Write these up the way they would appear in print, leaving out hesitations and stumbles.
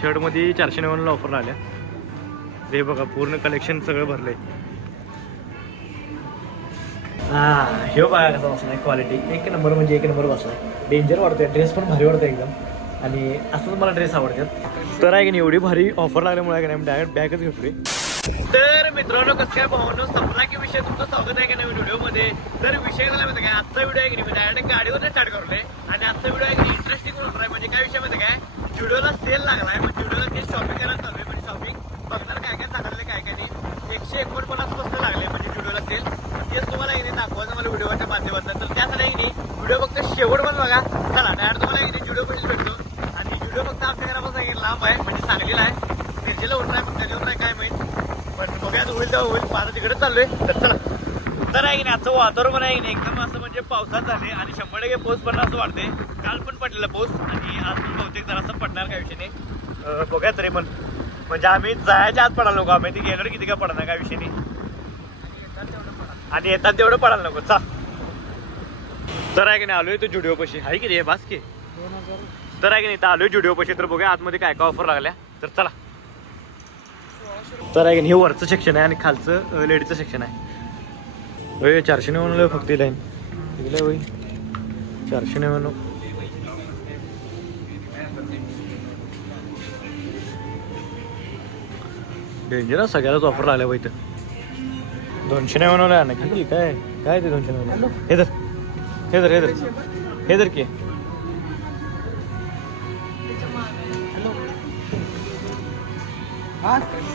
शर्टमध्ये 499ला offer आल्या. हे बघा पूर्ण कलेक्शन सगळं भरलंय. हे बघा कसा बसलाय, क्वालिटी एक नंबर म्हणजे एक नंबर बसलाय. डेंजर वाटतोय, ड्रेस पण भारी वाटतोय एकदम. आणि असंच मला ड्रेस आवडतात. तर आहे की नाही एवढी भारी ऑफर लागल्यामुळे आहे की डायरेक्ट बॅगच घेतली. तर मित्रांनो कसं काय भावांनो, संपला की विषय. तुमचं स्वागत आहे की नवीन व्हिडिओमध्ये. तर विषय झाला माहिती काय, आजचा व्हिडिओ आहे की नाही डायरेक्ट गाडीवर स्टार्ट करतोय. आणि आजचा व्हिडिओ आहे की इंटरेस्टिंग होणार आहे. म्हणजे काय विषय माहिती काय, व्हिडिओला सेल लागलाय. म्हणजे व्हिडिओला ते शॉपिंग करायला चालू आहे. म्हणजे शॉपिंग बघणार काय काय सांगायला काय काय नाही. 149 पासून लागले म्हणजे व्हिडिओला सेल. तेच तुम्हाला येणे दाखवायचं मला व्हिडिओच्या माध्यमातून. तर त्यासाठी नाही व्हिडिओ फक्त शेवट पण बघा. चला डायरेक्ट तुम्हाला येणे व्हिडिओ पण भेटतो. आणि व्हिडिओ फक्त आमच्या घरापासून लांब आहे, म्हणजे सांगलीला आहे. निर्जेला उठणार आहे, पण त्याच्यावर नाही काय माहिती. पण बघा होईल तेव्हा होईल. माझं तिकडे चाललोय. तर चला. तर आहे की नाही आजचं वातावरण पण आहे की नाही एकदम असं म्हणजे पावसात झाले. आणि 100% पाऊस पडणार असं वाटते. काल पण पडलेला पाऊस आणि आज पण बहुतेक जरा असं पडणार काय विषय नाही. बघा तरी पण म्हणजे आम्ही जायच्या आत पडायला नको. आम्ही ती गेल्यावर किती काय पडणार काय विषय नाही. आणि येतात तेवढं पडायला नको. चा तर आहे की नाही आलोय तो जुडिओ पशी आहे की रे बास की. तर आहे की नाही तर आलोय जुडिओ पशी. तर बघूया आतमध्ये काय काय ऑफर लागल्या. तर चला. तर आहे की नाही हे वरचं सेक्शन आहे आणि खालचं लेडीचं सेक्शन आहे. 499 फक्त लाईन दिलं होई. 499 डेंजर. सगळ्यालाच ऑफर लागल्या बघ इथं. 299 आहे ना किती काय काय ते 299. हे तर हे तर हे तर हे तर की.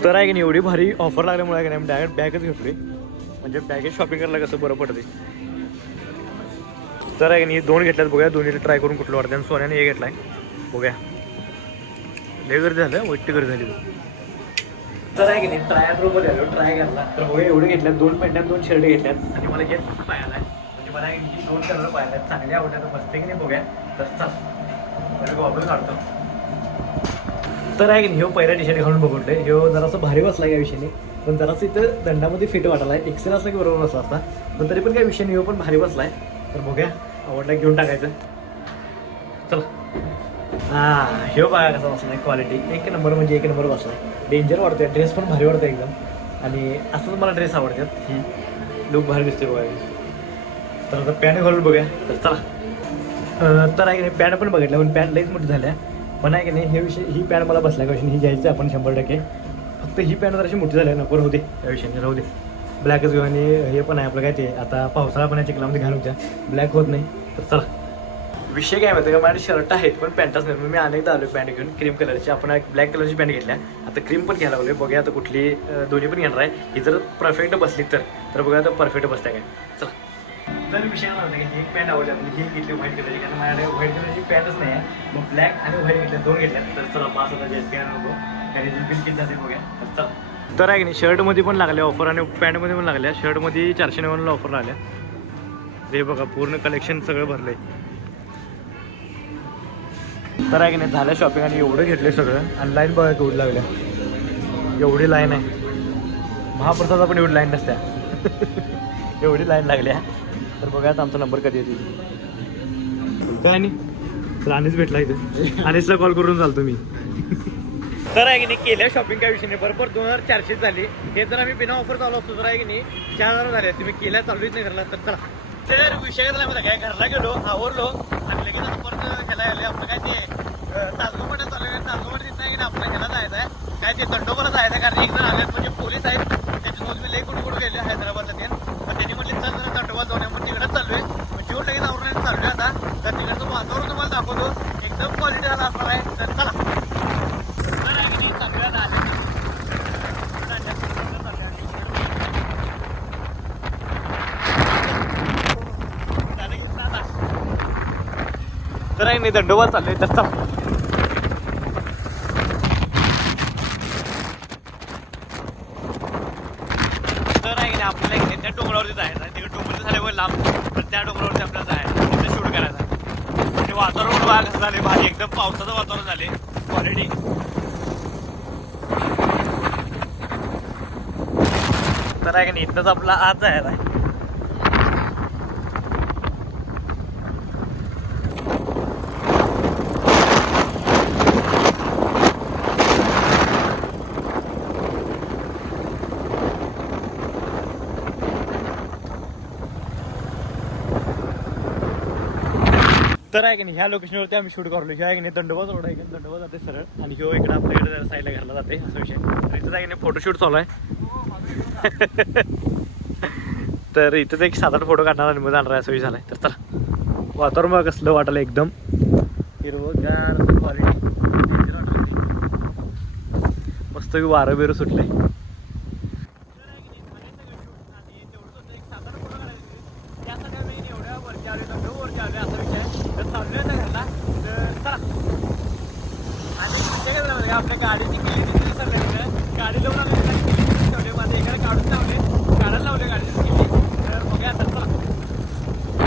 तर आहे की नाही एवढी भारी ऑफर लागल्यामुळे आहे की नाही डायरेक्ट बॅगच घेतली. म्हणजे बॅगेज शॉपिंग करायला कसं बरं पडते. तर आहे की नाही 2 घेतल्यात. बघूया दोन्हीला ट्राय करून कुठलं वाटतं. आणि सोन्याने हे घेतलाय. बघूया लय गर्दी झालं, वाईट गर्दी झाली. तर आहे की नाही ट्रायल रूममध्ये आलो, ट्राय करला. तर बघूया एवढे घेतल्यात. 2 पॅन्ट 2 शर्ट घेतल्यात. आणि मला हेच पाहायला म्हणजे मला ही 2 कलर पाहायला चांगले आवडतात. बसते की नाही बघूया. तर चल गॉगल काढतो. तर आहे की नाही पहिला टी शर्ट घालून बघितलंय. ह्यो जरासं भारी बसला या विषयाने. पण जरासं इथं दंडामध्ये फिट वाटायला आहे. एक्सेल असला की बरोबर बसला असता. पण तरी पण काही विषय नाही, पण भारी बसलाय. तर बघूया आवडला घेऊन टाकायचं. चला. हे बघा कसा बसलाय, क्वालिटी एक नंबर म्हणजे एक नंबर बसलाय. डेंजर वाटतोय, ड्रेस पण भारी वाटतोय एकदम. आणि असंच मला ड्रेस आवडतात. ही लुक भारी दिसते बघा. तर आता पॅन्ट घालून बघूया. तर चला. तर आहे की नाही पॅन्ट पण बघितलं, पण पॅन्ट लईच मोठी झाल्या. पण आहे की नाही हे विषय ही पॅन्ट मला बसल्या का ही घ्यायची आपण 100%. फक्त ही पॅन्ट जराशी मोठी झाली नको राहू दे त्या विषयाने. राहू दे ब्लॅकच घेऊ. आणि हे पण आहे आपलं काय ते आता पावसाळा पण आहे चिखलामध्ये घालून त्या ब्लॅक होत नाही. तर चला. विषय काय माहिती का, माझे शर्ट आहेत पण पॅन्टच नाही. मी अनेकदा आलो पॅन्ट घेऊन क्रीम कलरची. आपण एक ब्लॅक कलरची पॅन्ट घेतल्या. आता क्रीम पण घ्यायला लागलोय. बघूया आता कुठली दोन्ही पण घेणार आहे. ही जर परफेक्ट बसली तर बघूया आता परफेक्ट बसत्या काय. चला. तर विषय काय होता की ही एक पॅन्ट आवडली आपली. ही घेतली व्हाईट कलरची, कारण माझ्याकडे व्हाईट कलरची पॅन्टच नाही आहे. मग ब्लॅक आणि व्हाईट घेतल्या, 2 घेतल्या. तर चला 5 आता जास्त नको काही बिल किती जाते बघूया. तर चला. तर आहे की नाही शर्टमध्ये पण लागल्या ऑफर आणि पॅन्टमध्ये पण लागल्या. शर्टमध्ये 499ला ऑफर लागल्या. हे बघा पूर्ण कलेक्शन सगळं भरलंय. तर आहे की नाही झालं शॉपिंग आणि एवढं घेतलं सगळं. आणि लाईन बघा केवढी लागल्या. एवढी लाईन आहे. महाप्रसादा पण एवढी लाईन नसत्या. एवढी लाईन लागल्या. तर बघा आता आमचा नंबर कधी येते काय नाही. अनिस भेटला इथे. अनिसला कॉल करून चालतो मी. तर आहे की नाही केल्या शॉपिंग काय विषय नाही. बरोबर 2400 झाली. हे जर आम्ही बिना ऑफर चालू असतो तर आहे की नाही 4000 झाले असते. मी केल्या चालूच नाही घरला. तर चला. तर विषय झाला मला काय, घरला गेलो आवरलो आणि लगेच परत ह्याला आले. आपलं काय ते तासगावमध्ये चालू आहे. तासगावमध्ये नाही आपल्या ह्याला जायचं आहे काय ते दंडोबाला जायचं आहे. कारण एक जण आल्यात म्हणजे पोलीस आहेत. त्याच्यासोबत मी लई कुठे गेले हैदराबादला ते. मग त्यांनी म्हटले चल जरा दंडोबा जाऊन मग तिकडे चाललोय. मग जेवढं लगेच आवरून चाललोय आता. तर तिकडचं वातावरण तुम्हाला दाखवतो. एकदम क्वालिटी झाला असणार आहे. तर चला. तर आहे नाही दंडोबा चाललोय. तर चला. तर आहे की नाही आपल्याला त्या डोंगरावरती जायचं आहे. तिकडे डोंगर झाल्यावर लांब. तर त्या डोंगरावरती आपल्याला जायचं तिथे शूट करायचं आहे. म्हणजे वातावरण बघा कसं झाले भारी. एकदम पावसाचं वातावरण झाले. क्वालिटी तर आहे की नाही इथनंच आपला आज जायला आहे. तर आहे की नाही ह्या लोकेशनवरती आम्ही शूट करलो. ह्या आहे की नाही दंडोबा रोड आहे की दंडोबा जाते सरळ आणि ह्यो इकडे आपल्याकडे साईडला घरला जाते असा विषय. तर इथंच आहे की नाही फोटोशूट चालू आहे. तर इथंच एक 7-8 फोटो काढणार आणि मग जाणार आहे असा विषय झालाय. तर चला वातावरण बघा कसलं वाटायला एकदम हिरवगार क्वालिटी मस्त वारं बिरं सुटलंय. आपल्या गाडीची किल्ली सर गाडी लावून आम्ही ठेवले माझे एकाला काढून लावले काढायला लावले गाडीची किल्ली. तर बघा आता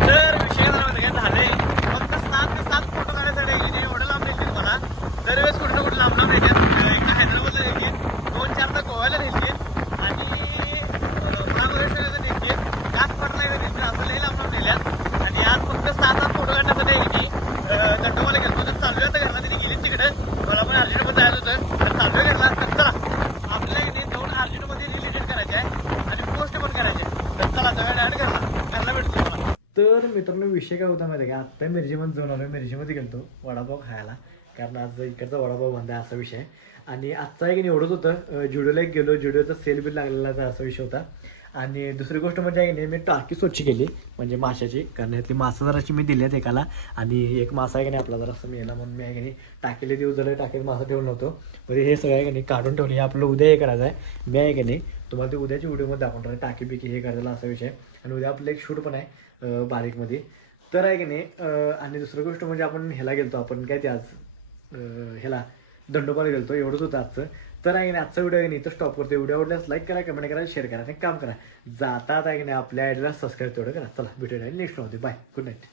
तर विषय झाले फक्त 7 ते 7 फोटो काढायसाठी एवढं लांब नेतील मला. दरवेळेस कुठं कुठं लांब लांब नेतात. एकदा हैदराबादला नेतील 2-4दा गोव्याला नेतील आणि महाबळेश्वरला नेतील जास्त पडला नेतील असं लई लांब लांब नेल्यात. आणि आज फक्त 7-7 फोटो काढण्यासाठी आहे की दंडोबाला गेलो तर चालू आता घरला तिने गेली तिकडे. मला पण अर्जुनमध्ये जायचं होतं तर चालू घरला. तर चला आपल्या इथे जाऊन अर्जुनमध्ये रिलेटेड करायचे आहे आणि पोस्ट पण करायचे. तर चला जाऊया डायरेक्ट घरला भेटतो मला. तर मित्रांनो विषय काय होता माहिती आहे का आत्ता मिरजेमध्ये जाऊन आलो. मिरजेमध्ये गेलो वडापाव खायला कारण आज इकडचा वडापाव बंद आहे असा विषय. आणि आजचा एक एवढंच होतं. जुडिओला एक गेलो जुडिओचा सेल बिल लागलेला असा विषय होता. आणि दुसरी गोष्ट म्हणजे आहे की नाही मी टाकी स्वच्छ केली म्हणजे माशाची कारण ह्यातली मासा जराशी मी दिल्यात एकाला आणि एक मासा आहे की नाही आपला जरासं मिळाला म्हणून मी आहे की नाही टाकीले दिवस झाले टाकीत मासा ठेवून नव्हतो. म्हणजे हे सगळं आहे की नाही काढून ठेवले. हे आपलं उद्या हे करायचं आहे. मी आहे की नाही तुम्हाला ते उद्याची व्हिडिओमध्ये दाखवणार आहे टाकी पिकी हे करायला असा विषय. आणि उद्या आपलं एक शूट पण आहे बारीकमध्ये. तर आहे की नाही आणि दुसरी गोष्ट म्हणजे आपण ह्याला गेलतो आपण काय ते आज ह्याला दंडोबाला गेलतो एवढंच होतं आजचं. तर आहे की नाही आजचा व्हिडिओ आहे नाही तर स्टॉप करतो. व्हिडिओ आवडल्यास लाईक करा कमेंट करा शेअर करा आणि काम करा. जातात आहे की नाही आपल्या आयडीला सबस्क्राईब तेवढं करा. चला भेटूया नेक्स्ट मध्ये. Bye good night.